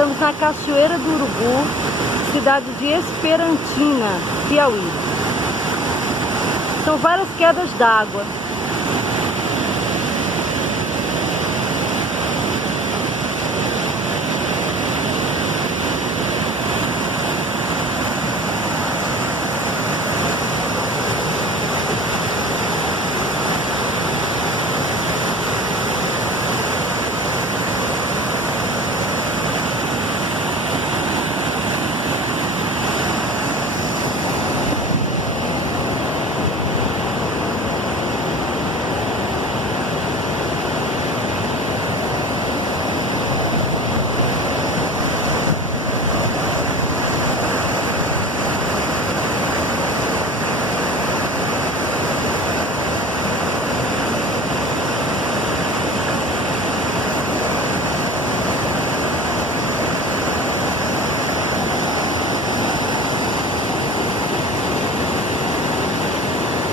Estamos na Cachoeira do Urubu, cidade de Esperantina, Piauí. São várias quedas d'água.